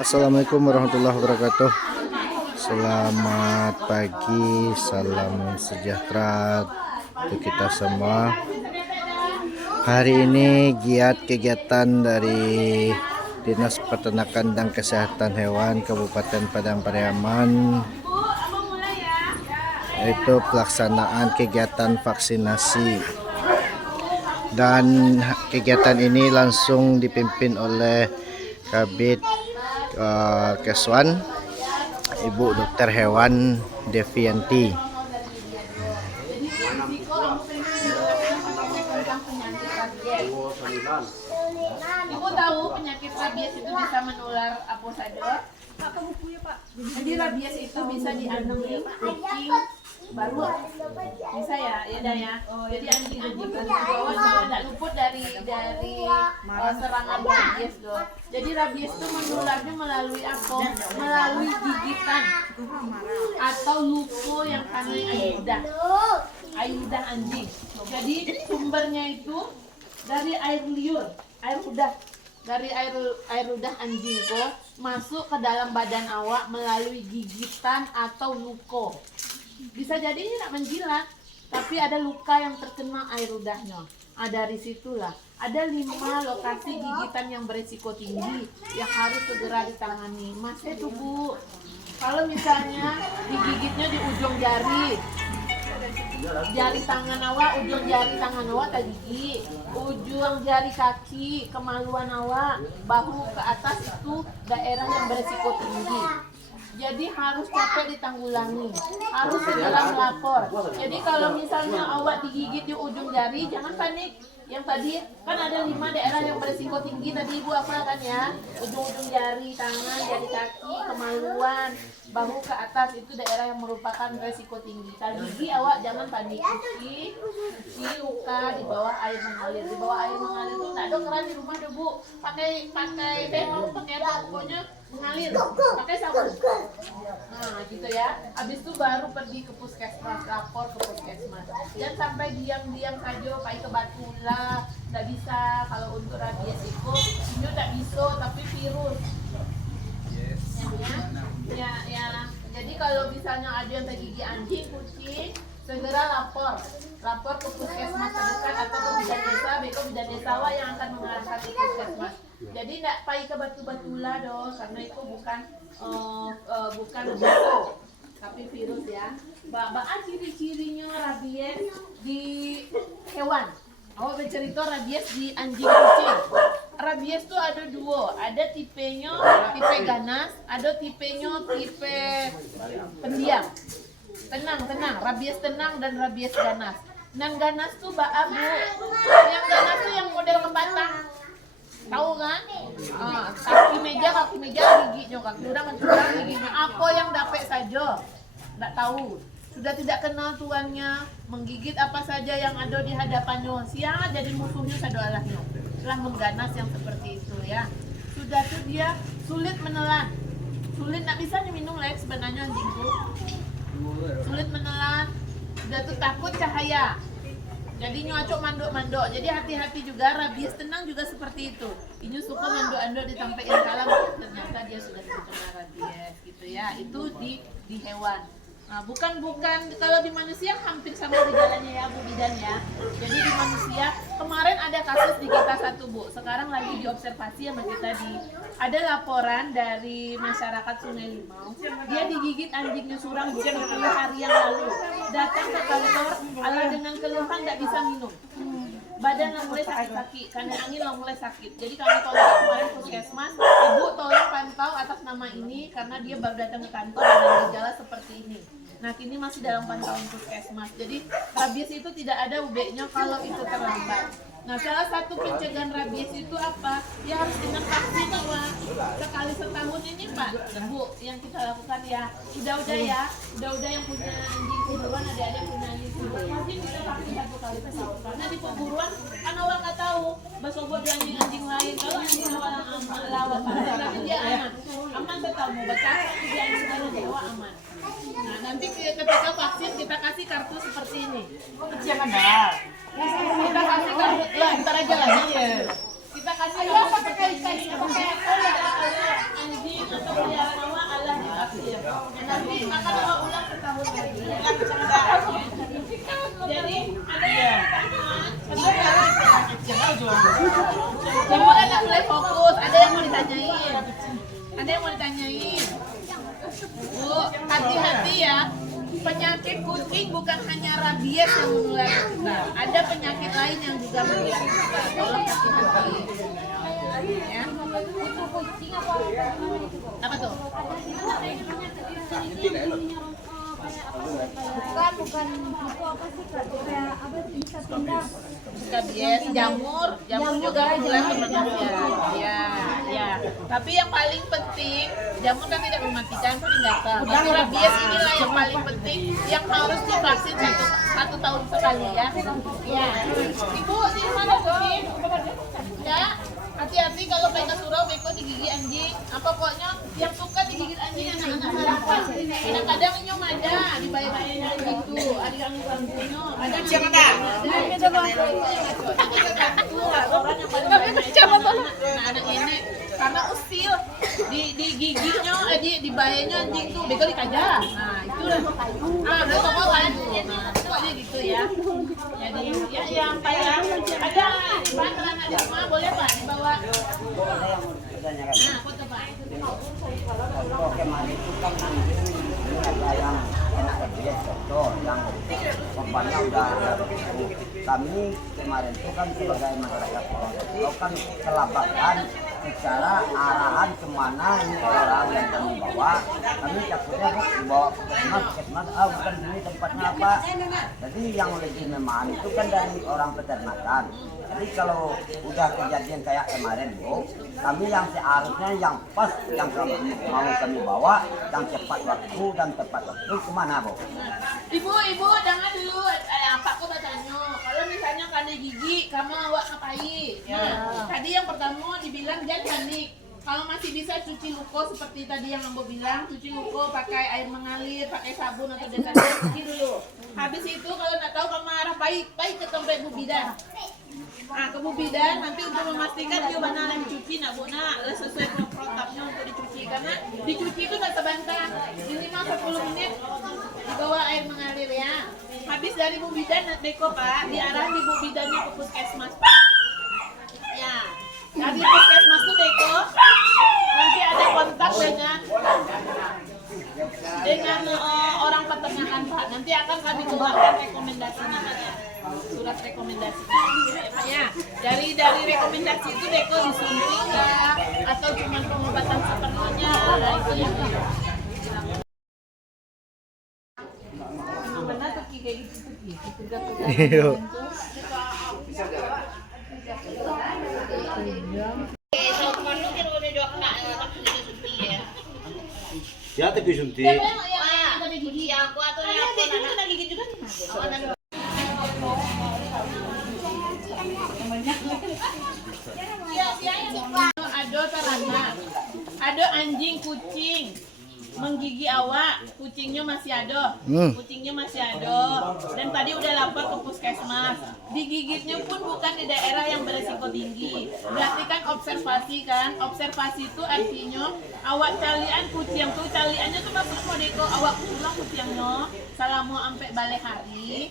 Assalamualaikum warahmatullahi wabarakatuh. Selamat pagi, salam sejahtera untuk kita semua. Hari ini giat kegiatan dari Dinas Peternakan dan Kesehatan Hewan Kabupaten Padang Pariaman, yaitu pelaksanaan kegiatan vaksinasi. Dan kegiatan ini langsung dipimpin oleh Kabid Keswan, Ibu Dokter Hewan Devianti. Ibu tahu penyakit rabies itu bisa menular apa saja? Pak, kamu punya Pak. Jadi rabies itu bisa dialami kucing, baru bisa ya, ya dah ya. Jadi anjing-anjing kan bawah juga tidak luput dari serangan rabies loh. Jadi rabies itu menularnya melalui apa? Melalui gigitan atau luko yang kena air udah anjing. Jadi sumbernya itu dari air liur, air udah. Dari air udah anjing kok masuk ke dalam badan awak melalui gigitan atau luko. Bisa jadi ini tidak menjilat, tapi ada luka yang terkena air udahnya. Dari situlah ada 5 lokasi gigitan yang berisiko tinggi yang harus segera ditangani. Mas itu Bu, kalau misalnya digigitnya di ujung jari tangan awak, ujung jari tangan awak tak gigi, ujung jari kaki, kemaluan awak, bahu ke atas itu daerah yang berisiko tinggi. Jadi harus cepat ditanggulangi, harus segera melapor. Jadi kalau misalnya awak digigit di ujung jari, jangan panik. Yang tadi kan ada 5 daerah yang berisiko tinggi tadi Ibu apa kan ya? Ujung-ujung jari tangan, jari kaki, kemaluan, bahu ke atas itu daerah yang merupakan risiko tinggi. Gigi awak jangan panik. Cuci luka di bawah air mengalir. Di bawah air mengalir itu tak ada keran di rumah deh Bu. Pakai behel, pakai apa pokoknya mengalir. Pakai sabun. Nah gitu ya. Habis itu baru pergi ke puskesmas, lapor ke puskesmas. Jangan sampai diam-diam saja pakai ke batula. Tidak bisa. Kalau untuk rabies itu ini tidak bisa, tapi virus. Ya. Jadi kalau misalnya ada yang tergigit anjing, kucing, segera lapor ke puskesmas terdekat atau ke bidan desa, bidan desa yang akan mengarahkan ke puskesmas. Jadi tidak pakai ke batu-batula dong, karena itu bukan virus, tapi virus ya. Bagaimana ciri-cirinya rabies di hewan? Awak bercerita rabies di anjing kucing. Rabies tuh ada 2, ada tipenya tipe ganas, ada tipenya tipe pendiam. Tenang, rabies tenang dan rabies ganas. Dan ganas tuh Bu, yang ganas tuh yang model kebatang. Tahu kan? Kaki meja giginya, kaki udang giginya. Apa yang dapat saja, tidak tahu. Sudah tidak kenal tuannya, menggigit apa saja yang ada di hadapannya. Siang jadi musuhnya sadolahnya. Telah mengganas yang seperti itu ya. Sudah tuh dia sulit menelan. Sulit tidak bisa diminum lagi sebenarnya anjingku. Sulit menelan. Sudah tuh takut cahaya. Jadi nyocok mandok. Jadi hati-hati juga, rabies tenang juga seperti itu. Ini suka mandok-mandok di tempat yang kalah, ternyata dia sudah terkena rabies gitu ya. Itu di hewan. Nah, bukan kalau di manusia hampir sama gejalanya ya Bu Bidan ya. Jadi di manusia kemarin ada kasus di kita 1 Bu. Sekarang lagi diobservasi sama kita ada laporan dari masyarakat Sungai Limau. Dia digigit anjingnya surang 10 hari yang lalu. Datang ke kantor ala dengan keluhan tidak bisa minum. Badan mulai sakit-sakit, karena angin mulai sakit. Jadi kami tolong kemarin puskesmas, Ibu tolong pantau atas nama ini karena dia baru datang ke kantor dengan gejala seperti ini. Nah kini masih dalam pantauan puskesmas. Jadi rabies itu tidak ada UB-nya kalau itu terlambat. Nah salah satu pencegahan rabies itu apa? Ya harus dengan vaksin Pak. Sekali setahun ini Pak, Bu, yang kita lakukan ya. Udah yang punya anjing pemburuan, ada yang punya anjing pemburuan. Pasti kita vaksin 1 kali setahun. Karena di pemburuan kan awak nggak tahu bersobot di anjing lain. Kalau anjing lawan berarti dia aman tetap mau baca dia anjing lain awak aman. Nah nanti ketika vaksin kita kasih kartu seperti ini. Jangan dah. Kita kasih kartu, ntar aja lah. Kita kasih kartu pakai anjing atau peliharaan awak Allah ditakdir. Nanti akan awak ulang setahun lagi. Jadi ada yang kamu ada boleh fokus. Ada yang mau ditanyain. Ada yang mau ditanyain. Bu, hati-hati ya. Penyakit kucing bukan hanya rabies yang menular juga. Ada penyakit lain yang juga menular juga. Tolong hati-hati. Ya. Apa tuh? Bukan itu apa sih Kak? Kayak apa bisa pindah? Rabies, jamur juga menular ke manusia. Ya. Tapi yang paling penting, jamur kan tidak mematikan peringatan. Tapi rabies inilah yang paling penting, yang harus divaksin satu tahun sekali ya. Ya. Ibu, di mana kucing? Ya. Hati-hati kalau pengen surau beko digigit anjing. Apa pokoknya yang suka digigit anjing anak-anak kenapa? Kadang-kadang nyom ada di bayi-bayinya gitu. Ada yang ganggunya. Ada siapa dah? Ada orang yang paling anak-anak ini karena usil di giginya di bayinya anjing tuh beko dikajar. Nah, itulah. Udah toko kan. Nah, pokoknya gitu ya. Jadi ya yang kayak ada bahan anak di rumah boleh Pak dibawa. Nah, foto Pak. Contoh kemarin itu kan nanti ini ada yang enak dia contoh yang korbannya udah kami kemarin itu kan sebagai masyarakat kalau kan kelabakan bicara arahan kemana ini orang yang kami bawa kami takutnya dibawa puskesmas bukan ini tempatnya apa jadi yang lebih memaham itu kan dari orang peternakan jadi kalau udah kejadian kayak kemarin Bu kami yang seharusnya yang pas yang mau kami bawa yang cepat waktu dan tepat waktu kemana Bu? Ibu jangan dulu apa aku tanya kalau misalnya kena gigi kamu awak ngapain tadi yang pertama dibilang jangan panik kalau masih bisa cuci luko seperti tadi yang Ambo bilang cuci luko pakai air mengalir pakai sabun atau deterjen cuci dulu habis itu kalau nggak tahu kamu arah baik ke tempat Bu Bidan. Nah, ke Bu Bidan nanti untuk memastikan dia benar yang dicuci nak Bu nak sesuai protapnya untuk dicuci karena dicuci itu nggak terbantah minimal 10 menit di bawah air mengalir ya. Habis dari Bu Bidan beko Pak diarahin di Bu Bidannya ke puskesmas. Ya, dari puskesmas tuh beko nanti ada kontak dengan orang peternakan Pak. Nanti akan kami keluarkan rekomendasi namanya. Surat rekomendasi ya dari rekomendasi itu beko disuntik nggak atau cuma pengobatan sepenuhnya nah itu yang mana tuh kayak gitu Ya tapi suntik. tadi gigi aku atau yang gigi juga ada teranak, ada anjing kucing menggigi awak, kucingnya masih ada, dan tadi udah lapor ke puskesmas. Digigitnya pun bukan di daerah yang beresiko tinggi, berarti kan observasi itu artinya awak calian kucing tuh caliannya tuh maksud modeko awak pulang kucingnya selama sampai balik hari.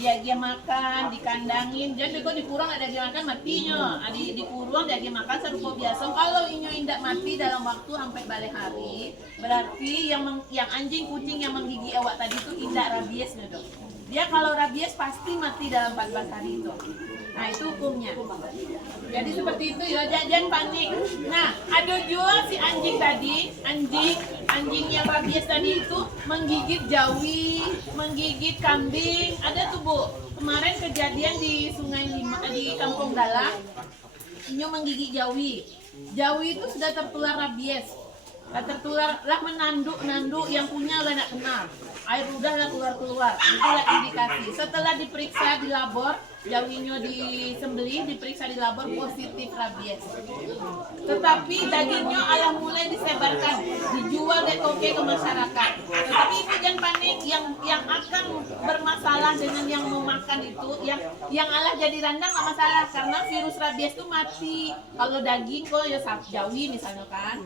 Dia makan, dikandangin, jadi kok dikurang ada dia makan matinya, dikurang dia makan serupa biasa. Kalau inyo indak mati dalam waktu sampai balik hari, berarti yang anjing kucing yang menggigi awak tadi itu indak rabiesnya dong. Dia kalau rabies pasti mati dalam 14 hari itu. Nah itu hukumnya. Jadi seperti itu ya, jangan panik. Nah ada juga si anjing tadi, anjing yang rabies tadi itu menggigit jawi, menggigit kambing. Ada tuh Bu, kemarin kejadian di Sungai Lima, di Kampung Dalam, inyo menggigit jawi. Jawi itu sudah tertular rabies. Tertular lah menanduk yang punya lah nak kenal. air udahlah keluar, itulah indikasi. Setelah diperiksa di labor, jawinya disembelih, diperiksa di labor positif rabies. Tetapi dagingnya alah mulai disebarkan, dijual detoke ke masyarakat. Tetapi ibu jangan panik, yang akan bermasalah dengan yang memakan itu, yang alah jadi randang nggak masalah karena virus rabies itu mati. Kalau daging, kalau ya jawi misalnya kan,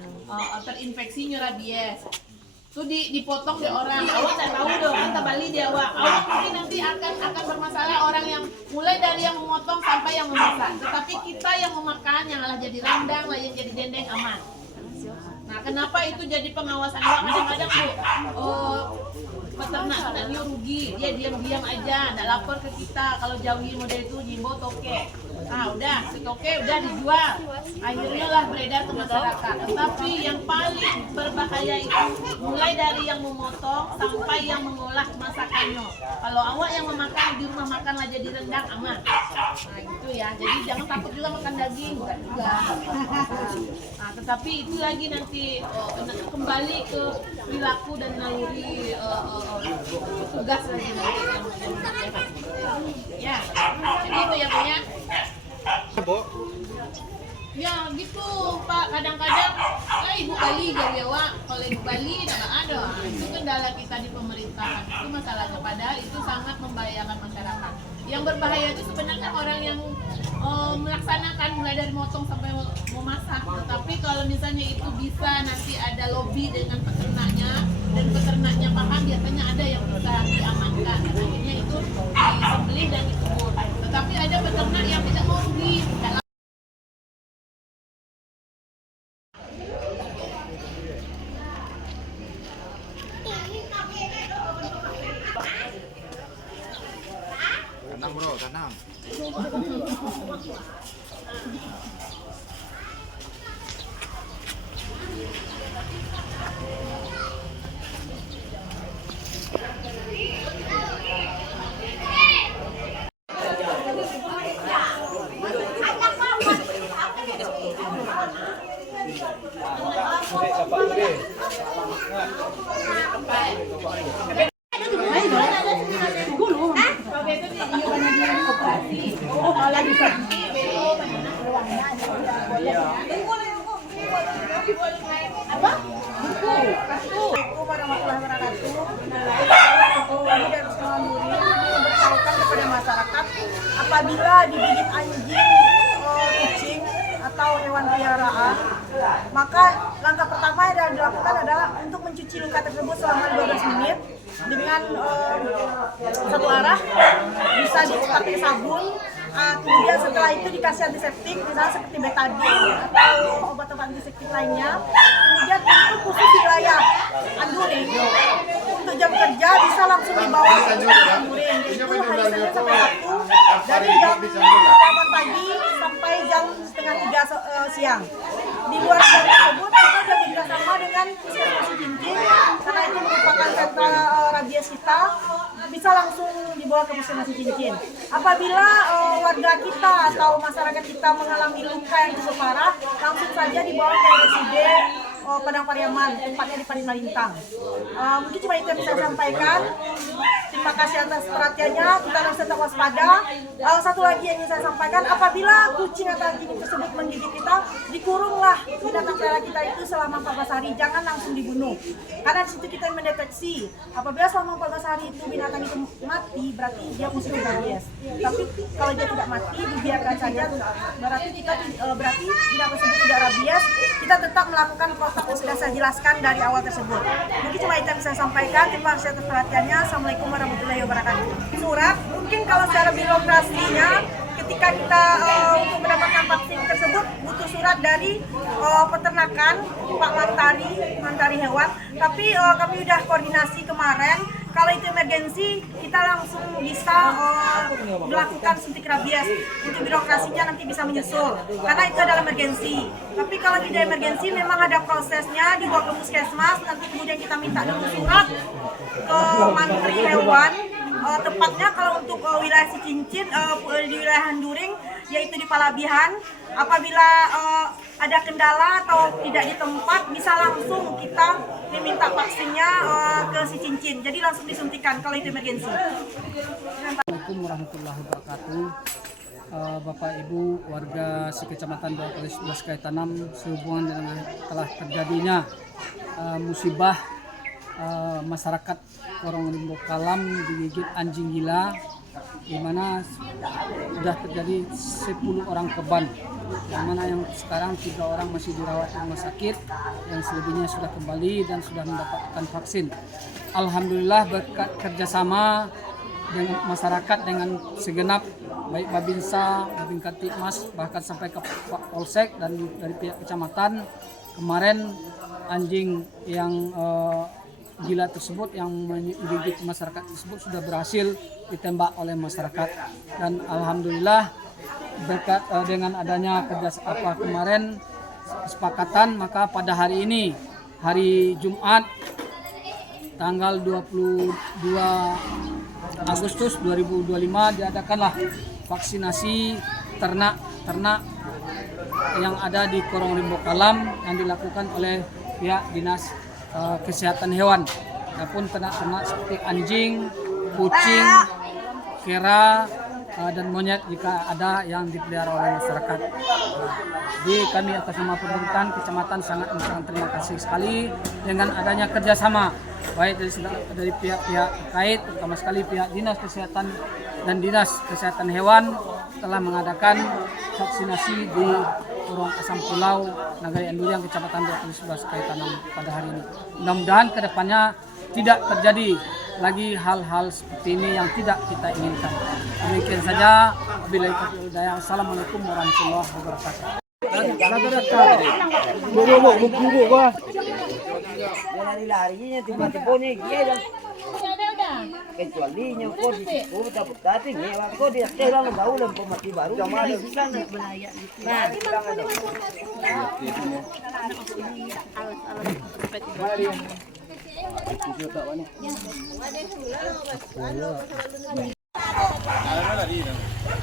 terinfeksinya rabies. Itu dipotong di orang, awak tak tahu dong, kan balik di awak mungkin nanti akan bermasalah orang yang mulai dari yang memotong sampai yang memasak. Tetapi kita yang memakan, yang alah jadi randang, lah yang jadi dendeng aman. Nah, kenapa itu jadi pengawasan awak? Kadang-kadang peternak anaknya rugi, dia diam-diam aja, nggak lapor ke kita. Kalau jauhi model itu nyimbo toke. Nah, udah, si toke udah dijual. Akhirnya lah beredar ke masyarakat. Tetapi yang paling berbahaya itu mulai dari yang memotong sampai yang mengolah masakannya. Kalau awak yang memakan di rumah makan lah jadi rendang aman. Nah, gitu ya. Jadi jangan takut juga makan daging, bukan juga. Nah, tetapi itu lagi nanti kembali ke perilaku dan naluri petugas lagi nanti ya. Jadi itu ya punya. Ya gitu Pak, kadang-kadang Ibu Bali jadi awak, kalau Ibu Bali tidak ada. Itu kendala kita di pemerintahan, itu masalahnya. Padahal itu sangat membahayakan masyarakat. Yang berbahaya itu sebenarnya orang yang melaksanakan mulai dari motong sampai memasak. Tetapi kalau misalnya itu bisa nanti ada lobby dengan peternaknya dan peternaknya paham, biasanya ada yang bisa diamankan. Akhirnya itu disembelih dan dikubur. Tetapi ada peternak yang tidak mau rugi. Tanam bro, tanam. Assalamualaikum warahmatullahi wabarakatuh. Kami dari Pusat memberitahukan kepada masyarakat apabila digigit anjing, kucing atau hewan peliharaan, maka langkah pertama yang dilakukan adalah untuk mencuci luka tersebut selama 15 menit dengan satu arah, bisa dipakai sabun. Kemudian setelah itu dikasih antiseptik, misalnya seperti betadine atau obat-obat antiseptik lainnya. Kemudian untuk khusus wilayah Anduring, untuk jam kerja bisa langsung dibawa ke Anduring. Itu hari Senin sampai Sabtu dari jam 8 pagi sampai jam setengah 3 siang. Di luar jam tersebut kita sudah bekerjasama dengan Puskesmas Cincin karena itu merupakan sentra rabies kita, bisa langsung dibawa ke Puskesmas Cincin. Apabila warga kita atau masyarakat kita mengalami luka yang cukup parah, langsung saja dibawa ke RSUD Padang Pariaman, tempatnya di Padang Malintang. Mungkin cuma itu yang bisa saya sampaikan. Terima kasih atas perhatiannya, kita harus tetap waspada. Satu lagi yang ingin saya sampaikan, apabila kucing atau anjing tersebut menggigit kita, dikurunglah binatang peliharaan kita itu selama 14 hari, jangan langsung dibunuh. Karena di situ kita mendeteksi, apabila selama 14 hari itu binatang itu mati, berarti dia positif rabies. Tapi kalau dia tidak mati, dibiarkan saja, berarti binatang tersebut tidak rabies. Kita tetap melakukan protokol yang sudah saya jelaskan dari awal tersebut. Mungkin cuma itu yang saya sampaikan. Terima kasih atas perhatiannya. Assalamualaikum warahmatullahi wabarakatuh. Surat, mungkin kalau secara birokrasinya, ketika kita untuk mendapatkan vaksin tersebut butuh surat dari peternakan Pak Mantari Hewan. Tapi kami sudah koordinasi kemarin. Kalau itu emergensi, kita langsung bisa melakukan suntik rabies. Untuk birokrasinya nanti bisa menyusul, karena itu adalah emergensi. Tapi kalau tidak emergensi, memang ada prosesnya, dibawa ke puskesmas, nanti kemudian kita minta dulu surat ke Mantri Hewan. Tepatnya kalau untuk wilayah Cincin, di wilayah Anduring, yaitu di Palabihan, apabila ada kendala atau tidak di tempat, bisa langsung kita diminta vaksinnya ke si Cincin. Jadi langsung disuntikan kalau itu emergensi. Assalamualaikum warahmatullahi wabarakatuh. Bapak Ibu warga si Kecamatan Doakelis Baskai Tanam, sehubungan dengan telah terjadinya musibah masyarakat Korong Rimbo Kalam digigit anjing gila, di mana sudah terjadi 10 orang korban, yang mana yang sekarang 3 orang masih dirawat di rumah sakit, yang selebihnya sudah kembali dan sudah mendapatkan vaksin. Alhamdulillah berkat kerjasama dengan masyarakat, dengan segenap baik Babinsa, Babin Kaptipmas, bahkan sampai ke Pak Polsek dan dari pihak kecamatan, kemarin anjing yang gila tersebut yang menggigit masyarakat tersebut sudah berhasil ditembak oleh masyarakat, dan alhamdulillah berkat dengan adanya kerjasama kemarin kesepakatan, maka pada hari ini hari Jumat tanggal 22 Agustus 2025 diadakanlah vaksinasi ternak yang ada di Korong Rimbo Kalam yang dilakukan oleh pihak Dinas Kesehatan Hewan. Adapun ternak-ternak seperti anjing, kucing, kera, dan monyet jika ada yang dipelihara oleh masyarakat. Jadi kami atas nama pemerintahan kecamatan sangat terima kasih sekali dengan adanya kerjasama baik dari pihak-pihak terkait, terutama sekali pihak Dinas Kesehatan dan Dinas Kesehatan Hewan telah mengadakan vaksinasi di Korong Asam Pulau Nagari Anduriang Kecamatan Doakelis Baskai Tanam pada hari ini. Mudah-mudahan kedepannya tidak terjadi lagi hal-hal seperti ini yang tidak kita inginkan. Demikian saja. Wabillahi taufiq wal hidayah. Assalamualaikum warahmatullahi wabarakatuh. Dia lari-larinya tiba-tiba nih dia dan kecuali nyokot di situ tapi nyewa kok dia sekarang bau lempo mati baru di sana belayar gitu.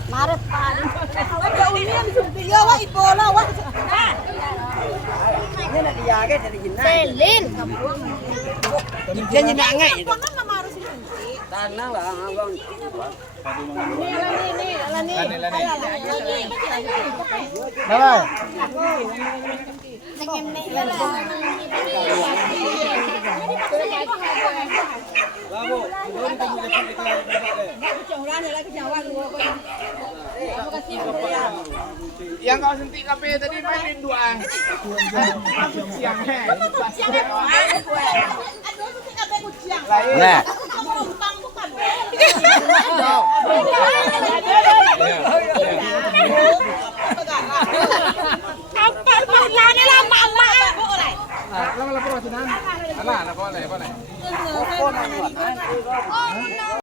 Maret pa. Iya wa ibola wa. Ini nak dijaga dari gina. Selin. Dia nyenak ngai. Tanah lah abang. Yang kau sentik kape tadi mainin dua. Siang he. Nah,